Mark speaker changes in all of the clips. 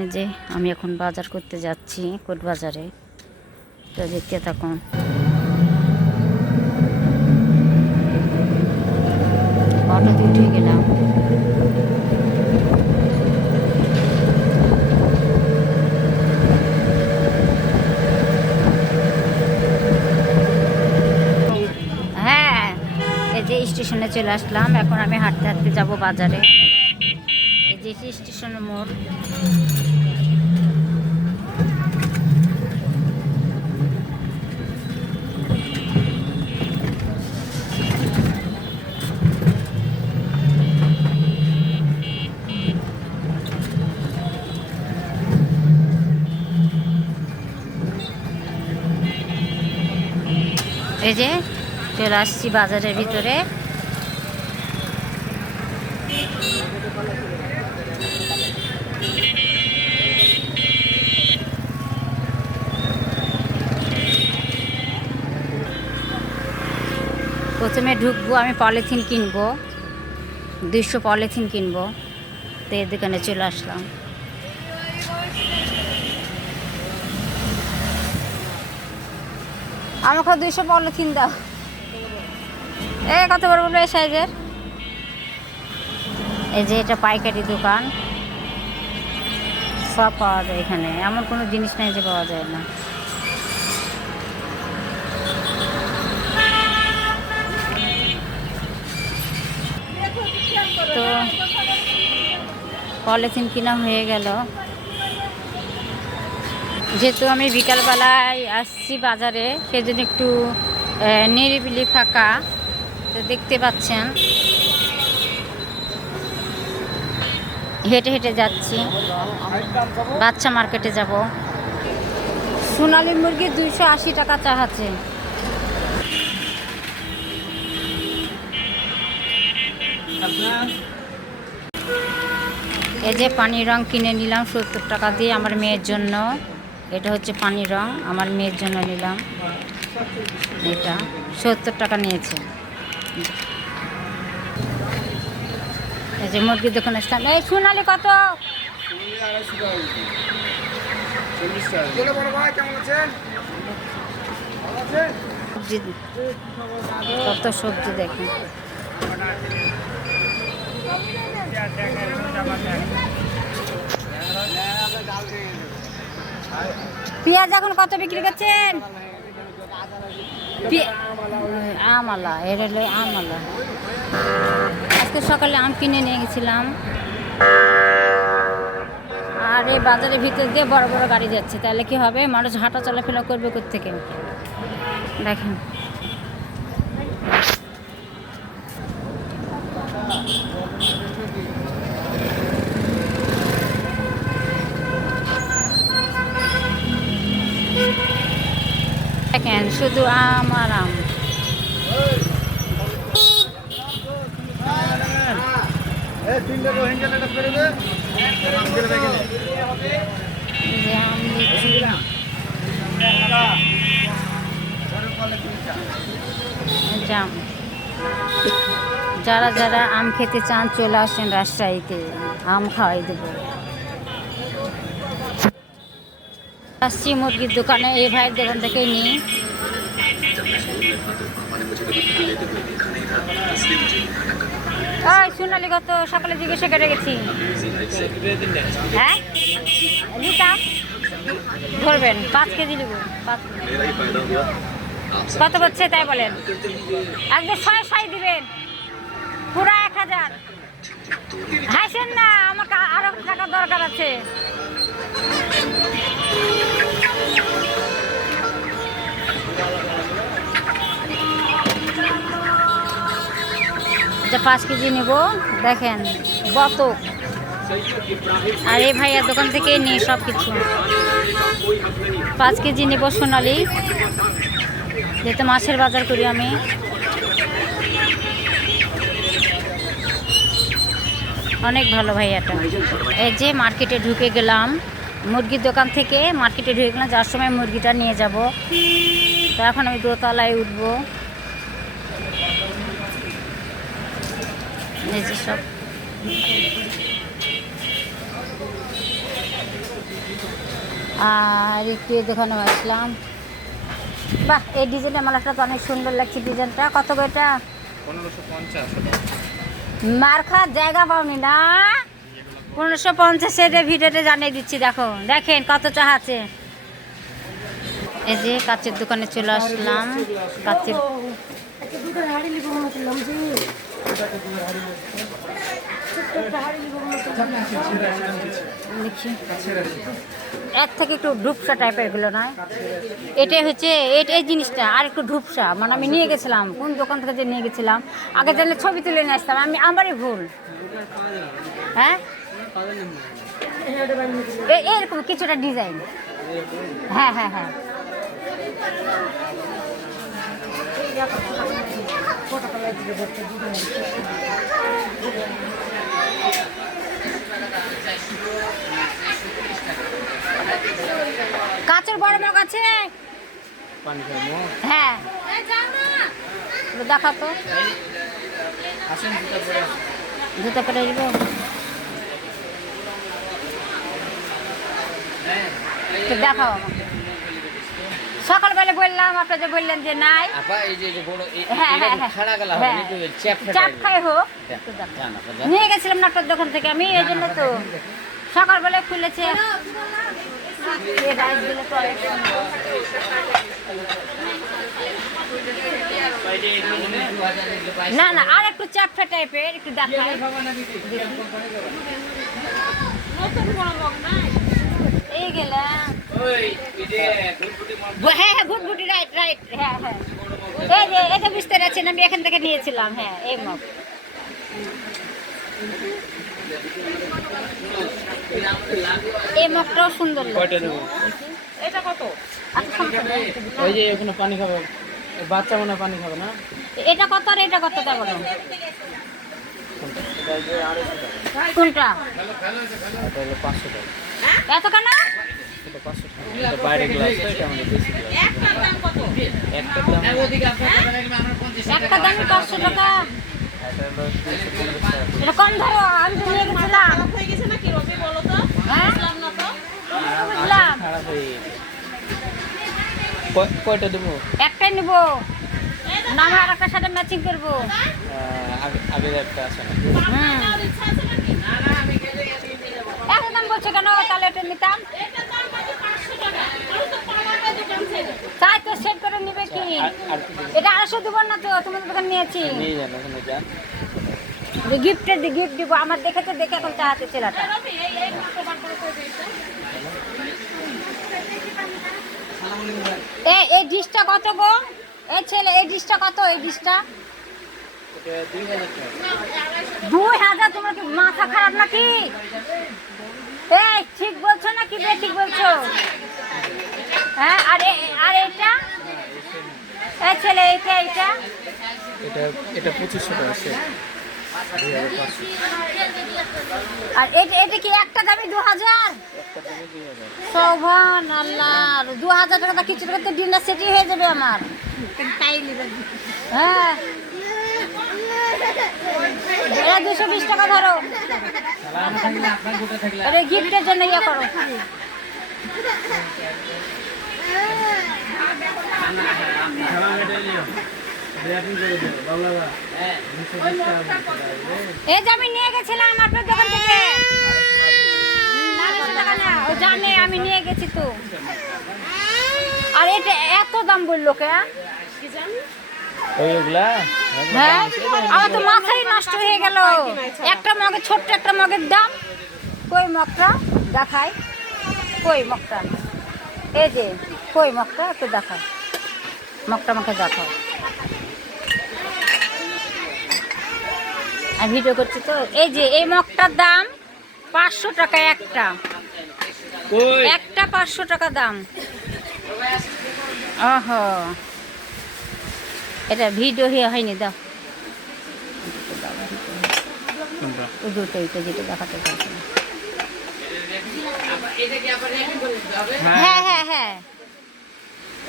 Speaker 1: এই যে আমি এখন বাজার করতে যাচ্ছি কোট বাজারে তো দেখতে থাকুন। অটোতে উঠে গেলাম। হ্যাঁ এই যে স্টেশনে চলে আসলাম। এখন আমি হাঁটতে হাঁটতে যাব বাজারে। এই যে স্টেশনের মোড়। এই যে চলে আসছি বাজারের ভিতরে। প্রথমে ঢুকবো, আমি পলিথিন কিনবো। দুইশো পলিথিন কিনবো। তো এর দোকানে চলে আসলাম। আমাকে দুইশো পলিথিন দাও। এ, কত বড় বড় এই সাইজের? এই যে এটা পাইকারি দোকান। সব পাওয়া যায় এখানে। এমন কোনো জিনিস নাই যে পাওয়া যায় না। তো, পলিথিন কিনা হয়ে গেল। যেহেতু আমি বিকালবেলায় আসছি বাজারে, সেজন্য একটু নিরিবিলি ফাঁকা। তো দেখতে পাচ্ছেন। হেঁটে হেঁটে যাচ্ছি। বাচ্চা মার্কেটে যাব। সোনালী মুরগি দুইশো আশি টাকা চাহাচ্ছে এই যে পানি রং কিনে নিলাম সত্তর টাকা দিয়ে আমার মেয়ের জন্য। এটা হচ্ছে পানি রং, আমার মেয়ের জন্য নিলাম। এটা সত্তর টাকা নিয়েছে। এই যে মুরগির দোকানে আসলাম। এই সোনালি কত? সবজি কত সবজি দেখেন। পেঁয়াজ এখন কত বিক্রি করছেন? আমালা, এর হলো আজকে সকালে আম কিনে নিয়ে গেছিলাম। আর এই বাজারের ভিতর দিয়ে বড় বড় গাড়ি যাচ্ছে। তাহলে কি হবে? মানুষ হাঁটা চলাফেরা করবে থেকে দেখেন দেখেন শুধু আম আর আম। জাম। যারা যারা আম খেতে চান, চলে আসেন রাজশাহীতে। আম খাওয়াই দেবো। আসছি মুরগির দোকানে, এই ভাইয়ের দোকান থেকে নিই। ওই সোনালি কত সকালে জিজ্ঞাসা করে গেছি। হ্যাঁ? নিতাম ধরবেন, পাঁচ কেজি নেব পাঁচ কত করছে তাই বলেন? একদম ছয় ছয় দিবেন। পুরো এক হাজার। হাসেন না, আমাকে আরও টাকা দরকার আছে। যে পাঁচ কেজি নেব। দেখেন বতক আর এই ভাইয়ার দোকান থেকে নিই সব কিছু পাঁচ কেজি নেব সোনালি। যেহেতু মাছের বাজার করি আমি। অনেক ভালো ভাইয়াটা। এই যে মার্কেটে ঢুকে গেলাম। মুরগির দোকান থেকে মার্কেটে ঢুকে গেলাম যার সময় মুরগিটা নিয়ে যাব। তো এখন আমি দোতলায় উঠবো। এই যে সব। আর একটু এ দোকানে আসলাম বাহ এই ডিজাইনটা মালাটা তো অনেক সুন্দর লাগছে ডিজাইনটা। কত গো এটা? মার খাওয়ার জায়গা পাওনি না? পনেরোশো পঞ্চাশ ভিডিওতে জানিয়ে দিচ্ছি দেখো। দেখেন কত আছে। এই যে কাচের দোকানে চলে আসলাম। কাচের এর থেকে একটু ধূপসা টাইপের এগুলো নয়। এটাই হচ্ছে এটা এই জিনিসটা, আর একটু ধূপসা মানে আমি নিয়ে গেছিলাম, কোন দোকান থেকে যে নিয়ে গেছিলাম। আগে জানলে ছবি তুলে নিয়ে আসতাম, আমি আমারই ভুল। হ্যাঁ? এরকম কিছুটা ডিজাইন হ্যাঁ হ্যাঁ হ্যাঁ। কাঁচের বড় মগ আছে? হ্যাঁ। দেখাও তো। জুতো পেটে দিব দেখাও আমাকে। সকালবেলা বললাম আপনি যে বললেন যে নাই।
Speaker 2: আপা এই যে বড়
Speaker 1: হ্যাঁ হ্যাঁ হ্যাঁ।
Speaker 2: খাড়া গলা
Speaker 1: চাপ খাই হোক।
Speaker 2: হ্যাঁ।
Speaker 1: নিয়ে গেছিলাম নাটক দোকান থেকে আমি এই জন্য তো সকালবেলা খুলেছে। না না আর একটু চাপটা টাইপের একটু দেখাই। এই গেলাম। হ্যাঁ হ্যাঁ ভুটভুটি রাইট রাইট হ্যাঁ হ্যাঁ। এই যে এটা বুঝতে পারছেন আমি এখান থেকে নিয়েছিলাম হ্যাঁ এই মগ। এই মগটাও সুন্দর আচ্ছা।
Speaker 3: ওই যে পানি খাব। বাচ্চা মনে পানি খাবে না?
Speaker 1: এটা কত আর এটা কত টা বলো কোনটা?
Speaker 3: পাঁচশো টাকা
Speaker 1: এত কেন
Speaker 3: বাইরে গ্লাস এটা আমাদের দেশি গ্লাস একটার দাম
Speaker 1: একটা দামি পাঁচশো টাকা।
Speaker 3: এটা
Speaker 1: কম ধরো আমি তো নিয়ে গেছিলাম।
Speaker 4: হয়ে গেছে নাকি রবি বলো তো?
Speaker 1: হ্যাঁ?
Speaker 4: বুঝলাম না তো।
Speaker 1: বুঝলাম
Speaker 3: খারাপ হয়ে গেছে। কয়টা দেবো?
Speaker 1: একটাই নিবো। না আমি আর একটার সাথে ম্যাচিং করব।
Speaker 3: আগে- আগের একটা আছে না?
Speaker 1: হুম
Speaker 4: আর ইচ্ছা আছে নাকি না না আমি গেলে আমি নিয়ে যাব
Speaker 1: বলছো কেন তাহলে এটা নিতাম।
Speaker 4: পাঁচশো
Speaker 1: তাই তো সেট করে নিবে কি?
Speaker 3: দেবো?
Speaker 1: এটা আড়াইশো দিব না তো তোমাদের দোকান নিয়েছি। গিফটের গিফট দিব আমার দেখেছে দেখে এখন চাহাতে ছেলেটা।
Speaker 4: এই
Speaker 1: ডিশটা কত গো? এই ছেলে এই ডিশটা কত এই ডিশটা?
Speaker 3: দুই হাজার
Speaker 1: দুই হাজার তোমার কি মাথা খারাপ নাকি? এই ঠিক বলছো নাকি বে ঠিক বলছো? হ্যাঁ আর আর এটা? এই ছেলে এইটা এইটা
Speaker 3: এটা এটা পঁচিশশো টাকা সে দুই হাজার পাঁচশো
Speaker 1: আর এটা এটা কি একটা দামি দু হাজার
Speaker 3: একটা দামে দুই
Speaker 1: আল্লাহ দু হাজার টাকা কিছু টাকাতে ডিনার সেটই হয়ে যাবে আমার। হ্যাঁ। এটা দুশো বিশ টাকা ধরো। গিফটের জন্য ইয়ে করো। এই যে আমি নিয়ে গেছিলাম আপনার দোকান থেকে। জানে, আমি নিয়ে গেছি তো। আর এটা এত দাম বলল কে?
Speaker 3: ওই ওগুলা
Speaker 1: হ্যাঁ? আমার তো মাথাই নষ্ট হয়ে গেল। একটা মগে ছোট্ট একটা মগের দাম। কই মগটা? দেখাই। কই মগটা? এই যে কই মগটা? একটু দেখাও। মগটা আমাকে দেখাও। আর ভিডিও করছি তো। এই যে এই মগটার দাম পাঁচশো টাকা একটা। একটা পাঁচশো টাকা দাম। ওহ। এটা ভিডিও হয়ে হয়নি দাও।
Speaker 3: কোনটা?
Speaker 1: ওই দুটো ওইটা যেটা দেখাতে পারছি। হ্যাঁ হ্যাঁ হ্যাঁ।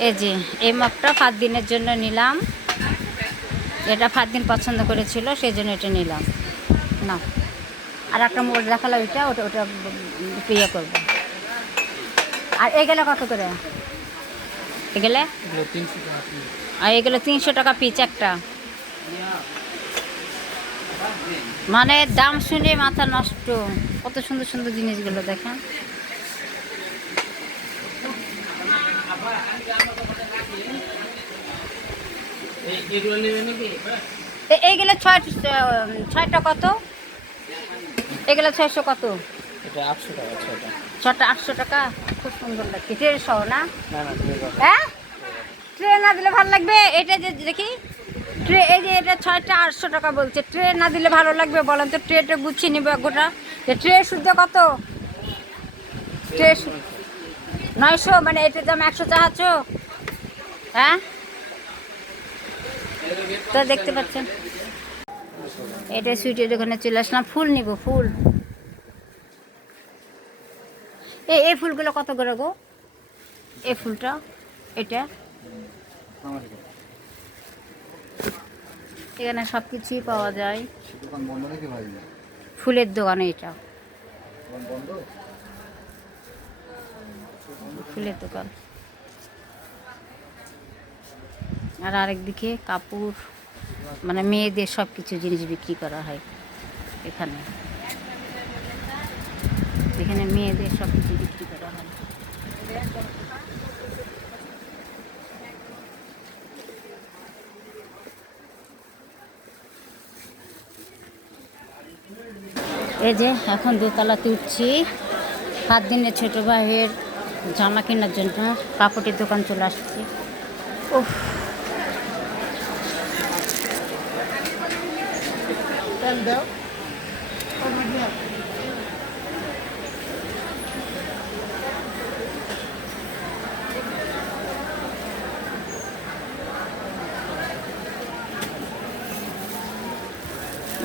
Speaker 1: এই যে এই মগটা ফাত দিনের জন্য নিলাম। এটা ফাত দিন পছন্দ করেছিল সেই জন্য এটা নিলাম। না আর একটা মোবাইল দেখাল ওইটা ওটা ওটা ইয়ে করব। আর এগুলো কত করে? এগুলো
Speaker 3: এগুলো তিনশো।
Speaker 1: আর এগুলো তিনশো টাকা পিস একটা। মানে দাম শুনে মাথা নষ্ট। কত সুন্দর সুন্দর জিনিসগুলো দেখেন। এইগুলো ছয় ছয়টা কত? এগুলো ছয়শো কত? ছটা আটশো টাকা খুব সুন্দর লাগছে। সহ না? হ্যাঁ? ট্রেন না দিলে ভালো লাগবে? এটা যে দেখি ট্রে এই যে এটা ছয়টা আটশো টাকা বলছে। ট্রেন না দিলে ভালো লাগবে বলেন তো? ট্রেটা গুছিয়ে নিবে গোটা। যে ট্রে শুদ্ধ কত? ট্রে নয়শো মানে এটার দাম একশো চাহাচ্ছ হ্যাঁ? তো দেখতে পাচ্ছেন। এটা সুইটের দোকানে চলে আসলাম। ফুল নিব, ফুল। এই এই ফুলগুলো কত করে গো? এই ফুলটা, এটা? এখানে সব কিছুই পাওয়া যায়। ফুলের দোকানে এটা। ফুলের দোকান। আর আরেক দিকে কাপড় মানে মেয়েদের সব কিছু জিনিস বিক্রি করা হয় এখানে। এখানে মেয়েদের সব কিছু বিক্রি করা হয়। এই যে এখন দোতলাতে উঠছি। সাত দিনে ছোটো ভাইয়ের জামা কেনার জন্য কাপড়ের দোকান চলে আসছি। উফ।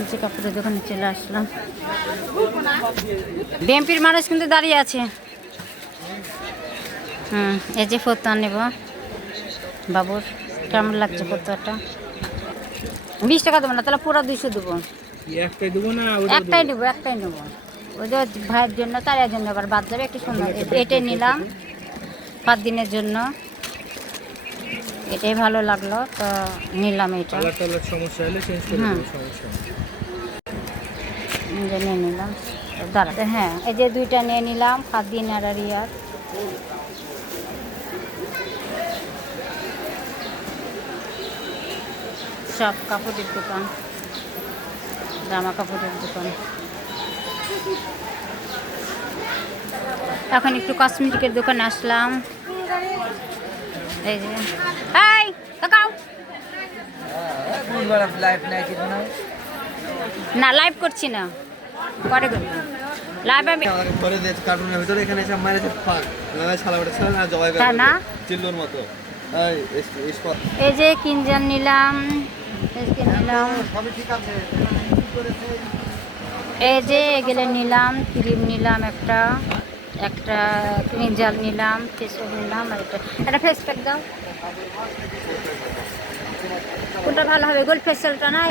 Speaker 1: নিচে কাপড়ের দোকানে চলে আসলাম। বিএমপির মানুষ কিন্তু দাঁড়িয়ে আছে। হুম এই যে ফোতা নেব। বাবুর কেমন লাগছে ফোতাটা বিশ টাকা দেবো না তাহলে পুরো দুইশো দেবো।
Speaker 3: একটাই দেবো না
Speaker 1: একটাই নেব একটাই নেব। ওই যে ভাইয়ের জন্য তার জন্য আবার বাদ যাবে একটু সুন্দর। এটাই নিলাম পাঁচ দিনের জন্য। এটাই ভালো লাগল তো নিলাম এটা।
Speaker 3: সমস্যা হলে চেঞ্জ করে সমস্যা
Speaker 1: যে নিয়ে নিলাম। দাঁড়াতে হ্যাঁ এই যে দুইটা নিয়ে নিলাম পাঁচ দিন আর ইয়ার সব কাপড়ের দোকান জামা কাপড়ের দোকান। এখন একটু কসমেটিকের দোকানে আসলাম। এই যে এই তাকাও। না লাইভ করছি না। পরে করব লাইভ আমি
Speaker 5: ধরে দিয়েছে কার্টুনের ভিতরে এখানে এসে মারেছে ফাঁক না শালা ওটা ছেলে না জবাই করে
Speaker 1: না?
Speaker 5: চিল্লোর মতো। এই কর।
Speaker 1: যে কিনজান নিলাম এই যে নিলাম।
Speaker 5: সবই ঠিক আছে।
Speaker 1: এই যে এগুলো নিলাম ক্রিম নিলাম একটা একটা ক্রিঞ্জাল নিলাম ফেস নিলাম আর এটা একটা ফেস প্যাক দাও। কোনটা ভালো হবে? গোল্ড ফেসিয়ালটা নাই?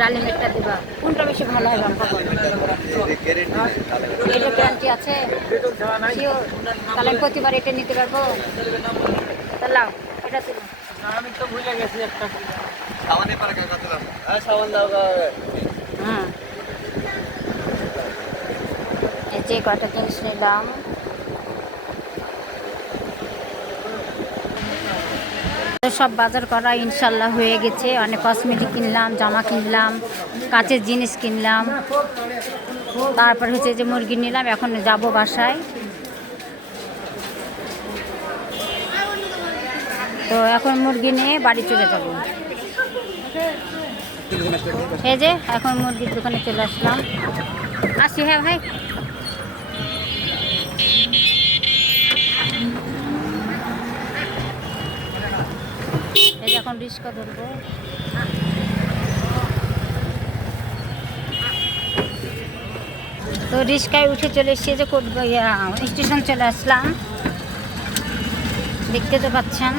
Speaker 1: ডালিমেরটা দিবা। কোনটা বেশি ভালো বলো।
Speaker 5: তাহলে
Speaker 1: এটা গ্যারান্টি আছে তাহলে আমি প্রতিবার এটা নিতে পারব। তাহলে এটা তুমি
Speaker 3: আমি তো ভুলে গেছি একটা।
Speaker 5: সামানে পারে কাকা দিলাম হ্যাঁ সামান দাও
Speaker 1: এই যে কয়টা জিনিস নিলাম। তো সব বাজার করা ইনশাল্লাহ হয়ে গেছে। অনেক কসমেটিক কিনলাম, জামা কিনলাম, কাঁচের জিনিস কিনলাম। তারপর হচ্ছে যে মুরগি নিলাম, এখন যাব বাসায়। তো এখন মুরগি নিয়ে বাড়ি চলে যাব। এই যে, এখন মুরগির দোকানে চলে আসলাম। আসি হ্যাঁ ভাই। এখন রিক্সা ধরবো। তো রিক্সায় উঠে চলে এসেছি যে স্টেশন চলে আসলাম। দেখতে তো পাচ্ছেন।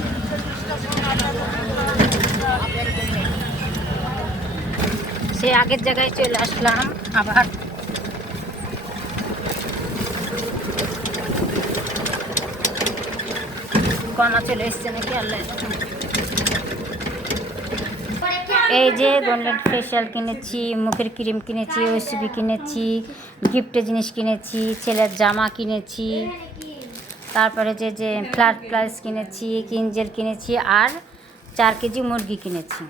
Speaker 1: সে আগের জায়গায় চলে আসলাম আবার। কণা চলে এসছে নাকি? আল্লাহ। এই যে গোল্ডেন ফেশিয়াল কিনেছি, মুখের ক্রিম কিনেছি ওসিবি কিনেছি গিফটের জিনিস কিনেছি, ছেলের জামা কিনেছি, তারপরে যে যে ফ্ল্যাট প্লাস কিনেছি কিনজেল কিনেছি আর চার কেজি মুরগি কিনেছি।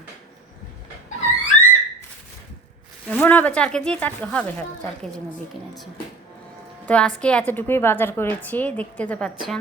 Speaker 1: মনে হবে চার কেজি, চার হবে হবে, চার কেজি মুরগি কিনেছি। তো আজকে এতটুকুই বাজার করেছি, দেখতে তো পাচ্ছেন।